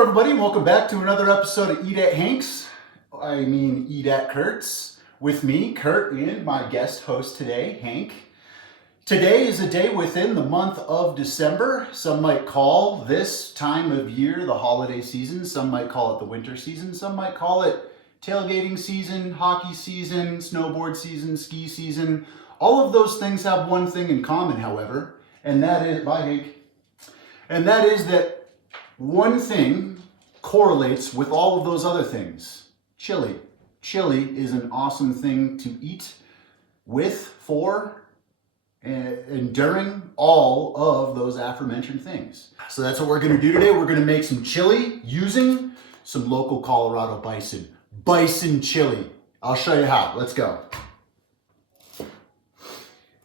Hello everybody, and welcome back to another episode of Eat at Hank's. Eat at Kurt's. With me, Kurt, and my guest host today, Hank. Today is a day within the month of December. Some might call this time of year the holiday season. Some might call it the winter season. Some might call it tailgating season, hockey season, snowboard season, ski season. All of those things have one thing in common, however, and that is, bye Hank, and that is that one thing correlates with all of those other things. Chili. Chili is an awesome thing to eat with, for, and during all of those aforementioned things. So that's what we're going to do today. We're going to make some chili using some local Colorado bison. Bison chili. I'll show you how. Let's go.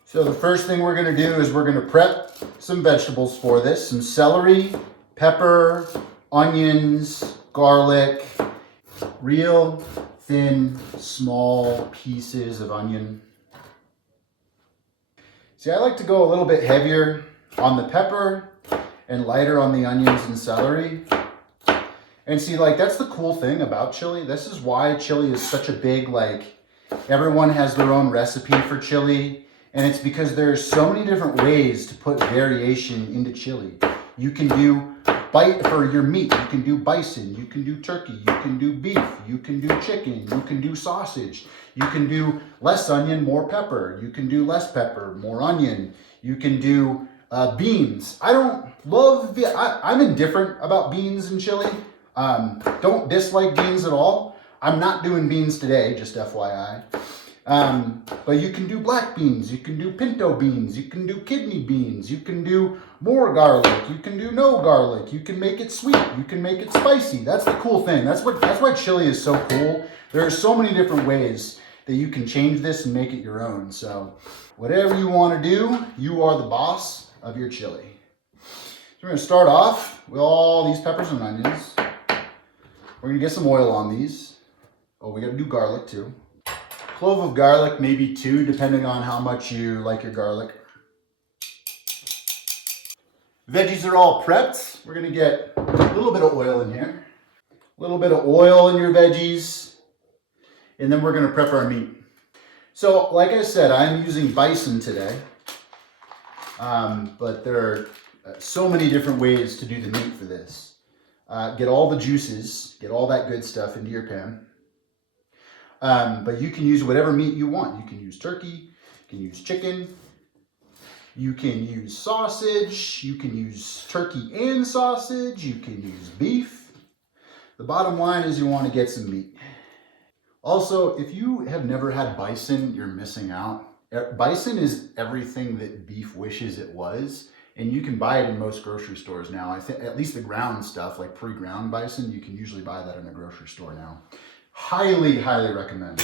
So the first thing we're going to do is we're going to prep some vegetables for this. Some celery, pepper, onions, garlic, real thin, small pieces of onion. See, I like to go a little bit heavier on the pepper and lighter on the onions and celery. And see, like, that's the cool thing about chili. This is why chili is such a big, everyone has their own recipe for chili. And it's because there's so many different ways to put variation into chili. You can do for your meat, you can do bison, you can do turkey, you can do beef, you can do chicken, you can do sausage, you can do less onion, more pepper, you can do less pepper, more onion, you can do beans. I'm indifferent about beans and chili. Don't dislike beans at all. I'm not doing beans today, just FYI. But you can do black beans, you can do pinto beans, you can do kidney beans, you can do more garlic, you can do no garlic, you can make it sweet, you can make it spicy. That's the cool thing. That's why chili is so cool. There are so many different ways that you can change this and make it your own. So whatever you want to do, you are the boss of your chili. So we're going to start off with all these peppers and onions. We're going to get some oil on these. Oh, we got to do garlic too. Clove of garlic, maybe 2, depending on how much you like your garlic. Veggies are all prepped. We're going to get a little bit of oil in here. A little bit of oil in your veggies. And then we're going to prep our meat. So, like I said, I'm using bison today. But there are so many different ways to do the meat for this. Get all the juices, get all that good stuff into your pan. But you can use whatever meat you want. You can use turkey, you can use chicken, you can use sausage, you can use turkey and sausage, you can use beef. The bottom line is you want to get some meat. Also, if you have never had bison, you're missing out. Bison is everything that beef wishes it was, and you can buy it in most grocery stores now. I think at least the ground stuff, like pre-ground bison, you can usually buy that in a grocery store now. Highly, highly recommend.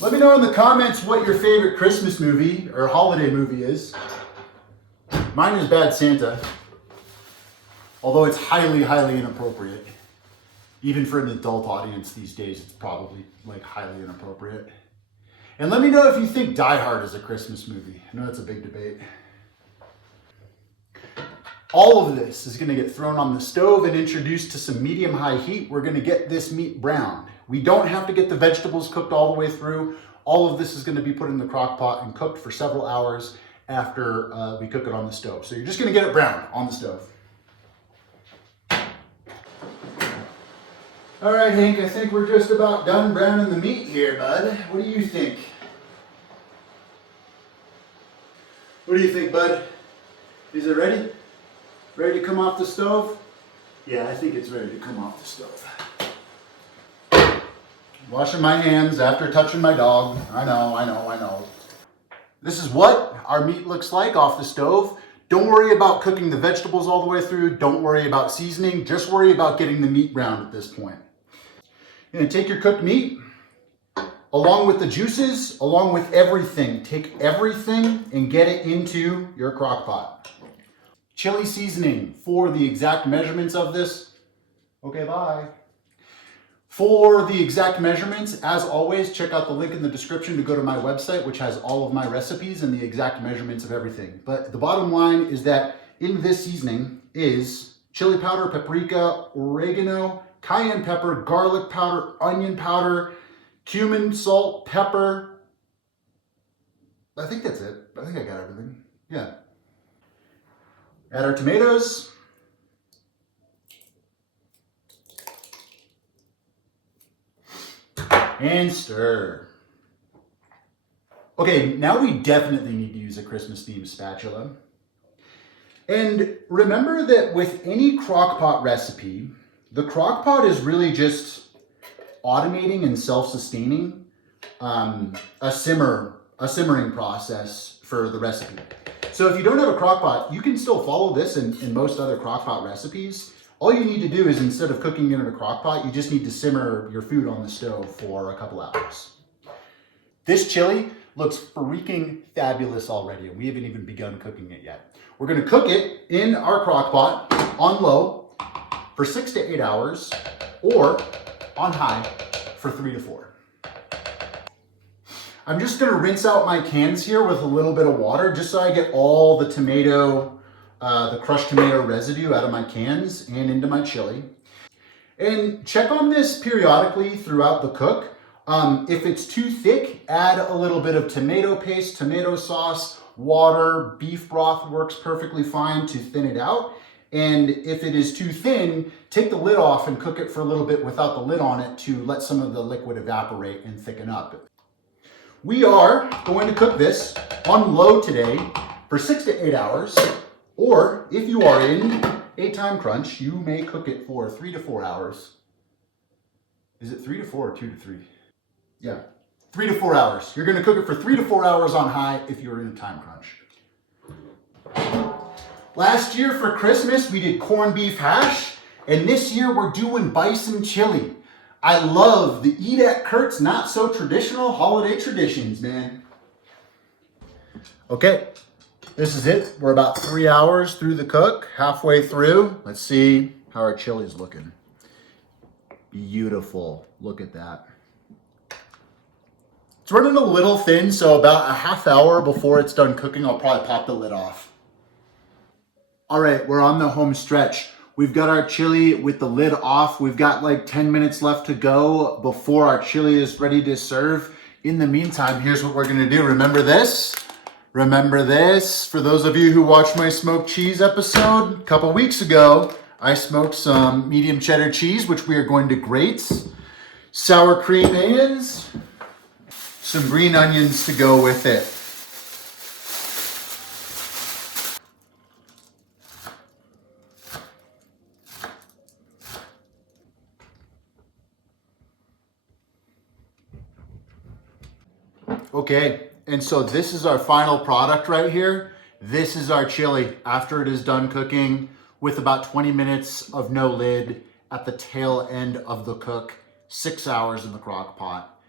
Let me know in the comments what your favorite Christmas movie or holiday movie is. Mine is Bad Santa, although it's highly, highly inappropriate. Even for an adult audience these days, it's probably highly inappropriate. And let me know if you think Die Hard is a Christmas movie. I know that's a big debate. All of this is going to get thrown on the stove and introduced to some medium-high heat. We're going to get this meat browned. We don't have to get the vegetables cooked all the way through. All of this is going to be put in the crock pot and cooked for several hours after we cook it on the stove. So you're just going to get it brown on the stove. All right, Hank, I think we're just about done browning the meat here, bud. What do you think? What do you think, bud? Is it ready? Ready to come off the stove? Yeah, I think it's ready to come off the stove. Washing my hands after touching my dog. I know. This is what our meat looks like off the stove. Don't worry about cooking the vegetables all the way through. Don't worry about seasoning. Just worry about getting the meat browned at this point. You're going to take your cooked meat, along with the juices, along with everything. Take everything and get it into your crock pot. Chili seasoning for the exact measurements of this. Okay, bye. For the exact measurements, as always, check out the link in the description to go to my website, which has all of my recipes and the exact measurements of everything. But the bottom line is that in this seasoning is chili powder, paprika, oregano, cayenne pepper, garlic powder, onion powder, cumin, salt, pepper. I think that's it. I think I got everything. Yeah. Add our tomatoes. And stir. Okay, now we definitely need to use a Christmas themed spatula. And remember that with any crock pot recipe, the crock pot is really just automating and self-sustaining a simmering process for the recipe. So if you don't have a crock pot, you can still follow this in most other crock pot recipes. All you need to do is, instead of cooking it in a crock pot, you just need to simmer your food on the stove for a couple hours. This chili looks freaking fabulous already, and we haven't even begun cooking it yet. We're gonna cook it in our crock pot on low for 6 to 8 hours, or on high for 3 to 4. I'm just gonna rinse out my cans here with a little bit of water, just so I get all the tomato, the crushed tomato residue out of my cans and into my chili. And check on this periodically throughout the cook. If it's too thick, add a little bit of tomato paste, tomato sauce, water, beef broth works perfectly fine to thin it out. And if it is too thin, take the lid off and cook it for a little bit without the lid on it to let some of the liquid evaporate and thicken up. We are going to cook this on low today for 6 to 8 hours. Or if you are in a time crunch, you may cook it for 3 to 4 hours. Is it 3 to 4 or 2 to 3? Yeah, 3 to 4 hours. You're gonna cook it for 3 to 4 hours on high if you're in a time crunch. Last year for Christmas, we did corned beef hash, and this year we're doing bison chili. I love the Eat at Kurt's not so traditional holiday traditions, man. Okay. This is it. We're about 3 hours through the cook, halfway through. Let's see how our chili's looking. Beautiful. Look at that. It's running a little thin, so about a half hour before it's done cooking, I'll probably pop the lid off. All right, we're on the home stretch. We've got our chili with the lid off. We've got like 10 minutes left to go before our chili is ready to serve. In the meantime, here's what we're gonna do. Remember this? Remember this? For those of you who watched my smoked cheese episode a couple weeks ago, I smoked some medium cheddar cheese, which we are going to grate. Sour cream and some green onions to go with it. Okay. And so this is our final product right here. This is our chili after it is done cooking with about 20 minutes of no lid at the tail end of the cook, 6 hours in the crock pot.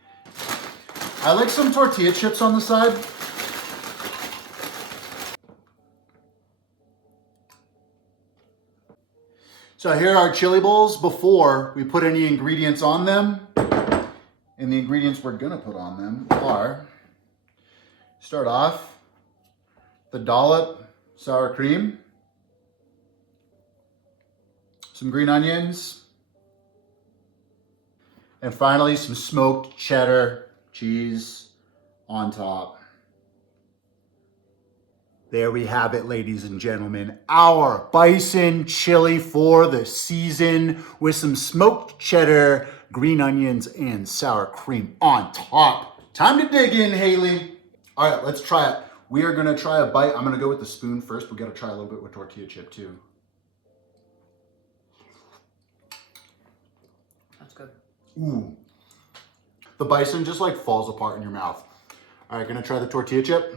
I like some tortilla chips on the side. So here are our chili bowls before we put any ingredients on them. And the ingredients we're gonna put on them are, start off, the dollop sour cream, some green onions, and finally some smoked cheddar cheese on top. There we have it, ladies and gentlemen. Our bison chili for the season with some smoked cheddar, green onions, and sour cream on top. Time to dig in, Haley. All right, let's try it. We are gonna try a bite. I'm gonna go with the spoon first. We gotta try a little bit with tortilla chip too. That's good. Ooh. The bison just like falls apart in your mouth. All right, gonna try the tortilla chip.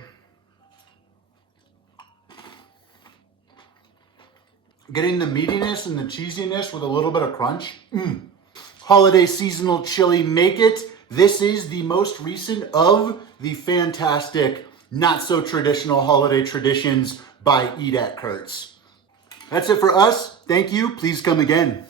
Getting the meatiness and the cheesiness with a little bit of crunch. Holiday seasonal chili, make it. This is the most recent of the fantastic, not so traditional holiday traditions by Eat at Kurt's. That's it for us. Thank you. Please come again.